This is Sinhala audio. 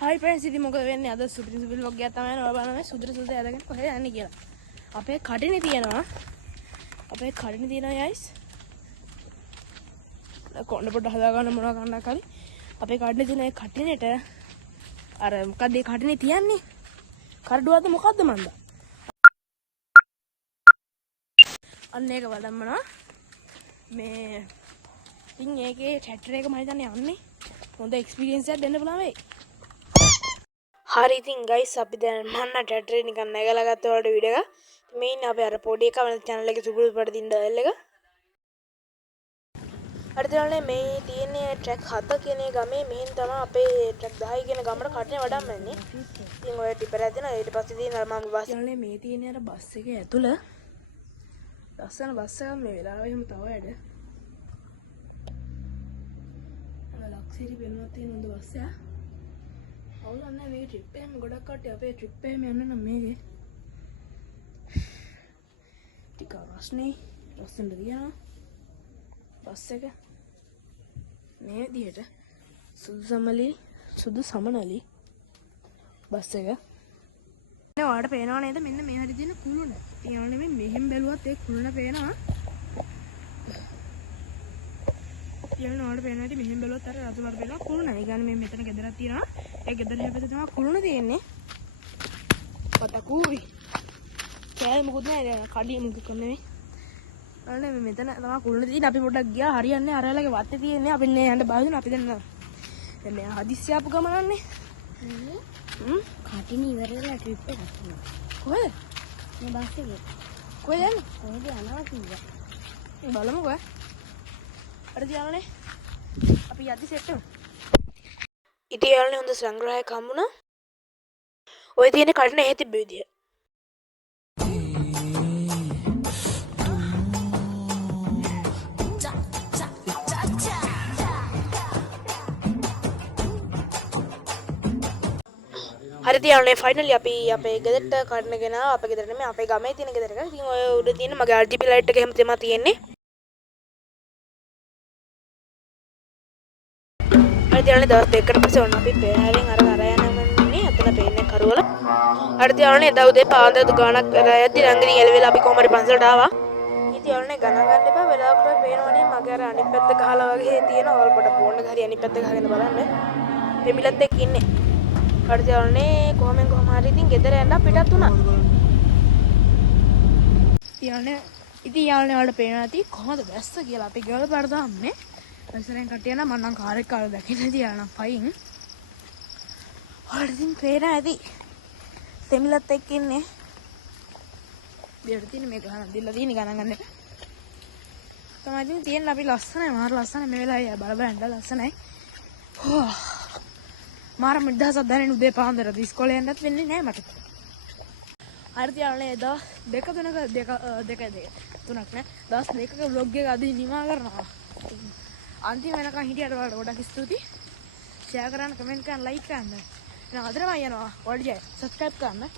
හයි ෆ්‍රෙන්ඩ්ස් ඉතින් මොකද වෙන්නේ අද සුපිරි vlog එකක් තමයි නෝ බලන්නේ සුදු සුදු ඇදගෙන කොහෙද යන්නේ කියලා. අපේ කඩිනේ තියෙනවා. guys. කොණ්ඩ පොඩ හදා ගන්න මොනවා කරන්නක් හරි. අපේ කඩිනේ තියෙන ඒ කටිනේට අර මොකද ඒ කටිනේ තියන්නේ? කරඩුවද මොකද්ද මන්ද? අන්න ඒක වඩම්මනවා. මේ ඉතින් ඒකේ චැටර් එක මම හිතන්නේ යන්නේ හොඳ එක්ස්පීරියන්ස් එකක් දෙන්න පුළුවන් වෙයි. හරි ඉතින් ගයිස් අපි දැන් මන්න ටැටරේ නිකන් නැගලා ගත්ත වලට වීඩියෝ එක. මේ ඉන්නේ අපේ අර පොඩි එකා වෙන channel එකේ සුපුරු පඩ දින්න ඩයල් එක. හරි දැන් මේ තියෙන්නේ ට්‍රැක් 7 කියන ගමේ මෙහෙන් තමයි අපේ ට්‍රැක් 10 කියන ගමට කටනේ වඩම්මන්නේ. ඉතින් ඔය ටිපර් එක දෙනවා ඊට පස්සේ තියෙන අර මම බස් channel මේ තියෙන්නේ අර බස් එකේ ඇතුළ. ලස්සන බස් එකක් මේ වෙලාවෙ එහෙම තව වැඩ. අර ලක්සිරි වෙනවා තියෙන හොඳ බස් එකක්. අවුලක් නැහැ මේ ට්‍රිප් එකෙන් ගොඩක් කට්ටිය අපේ ට්‍රිප් එකෙන් යන්න නම් මේකේ ටික රස්නේ රස්සෙන්ද තියනවා බස් එක මේ විදිහට සුදු සමනලි බස් එක නේ ඔයාලට පේනව නේද මෙන්න මේ හැටි තියෙන කුළුණ තියන්නේ මේ මෙහෙන් බැලුවත් ඒ කුළුණ පේනවා තියන්නේ ඔයාලට පේනවා ඇති මෙහෙන් බැලුවත් අර රතු වර්ග පේනවා කුළුණ ඒ කියන්නේ මේ මෙතන ගෙදරක් තියෙනවා ඒ ගෙදර හැපෙත තමයි කුළුණ තියෙන්නේ පතකුයි කෑල් මොකද නෑ කඩිය මොකක් නෙමෙයි අනේ මේ මෙතන තමයි කුළුණ තියෙන්නේ අපි පොඩ්ඩක් ගියා හරියන්නේ අරලගේ වත්තේ තියෙන්නේ අපි නේ යන්න බාගෙන අපි දැන් මේ හදිස්සි ආපු ගමනන්නේ කටින ඉවරලා ට්‍රිප් එකක් තියෙනවා කොහෙද මේ බස් එකේ කොහෙද යන්නේ කොහෙද යනවා කිව්වා බලමුකෝ අර දියානේ අපි යද්දි සෙට් වෙමු ඉතින් යාළුවනේ හොඳ සංග්‍රහයක් හම්බුණා. ඔය තියෙන කඩන එහෙ තිබ්බ විදිය. හරි යාළුවනේ ෆයිනලි අපි අපේ ගෙදරට කඩන ගෙනා අපේ ගෙදර නෙමෙයි අපේ ගමේ තියෙන ගෙදරක. ඉතින් ඔය උඩ තියෙන මගේ RGB ලයිට් එක එහෙම තමයි තියෙන්නේ. හරියට දවස් දෙකකට පස්සේ ඔන්න අපි පෙරහැරෙන් අර යනමන්නේ අතන පේන්නේ කරවල. හරියට යන්නේ එදා උදේ පාන්දර දුගානක් යද්දි රංගිනී එළවෙලා අපි කොහම හරි පන්සලට ආවා. ඉතින් යන්නේ ගණන් ගන්න එපා වෙලාවකට පේනවනේ මගේ අර අනිත් පැත්ත ගහලා වගේ තියෙන ඕල් පොඩ ෆෝන් එක හරි අනිත් පැත්ත ගහගෙන බලන්න. පෙමිලත් එක්ක ඉන්නේ. හරියට යන්නේ කොහොම හරි ඉතින් ගෙදර යන්න පිටත් වුණා. ඉතින් යාළුවනේ වල පේනවා ඇති කොහොමද වැස්ස කියලා අපි ගල් පාර දාන්නේ. ඉස්සරෙන් කට්ටිය නම් මම නම් කාර් එක කාලා දැකින්න තියලා නම් ෆයින්. ඔයාලට ඉතින් පේනවා ඇති. තෙමිලත් එක්ක ඉන්නේ. දෙයට තියෙන මේක ගන්න දෙilla තියෙන ගණන් ගන්න එපා. තමයි ඉතින් තියෙන අපි ලස්සනයි මාර ලස්සනයි මේ වෙලාවේ බල බල ඇඳලා ලස්සනයි. මාර මිඩහසක් දැනෙන උදේ පාන්දර ඉස්කෝලේ යන්නත් වෙන්නේ නැහැ මට. හරියට යාළුවනේ එදා දෙක තුනක් නෑ. දවස් දෙකක vlog එක අද නිමා කරනවා. අන්තිම වෙනකන් හිටියට ඔයාලට ගොඩක් ස්තුතියි. ෂෙයා කරන්න, කමෙන්ට් කරන්න, ලයික් කරන්න. එහෙනම් අදටම යනවා. ඔයාලට ජය. සබ්ස්ක්‍රයිබ් කරන්න.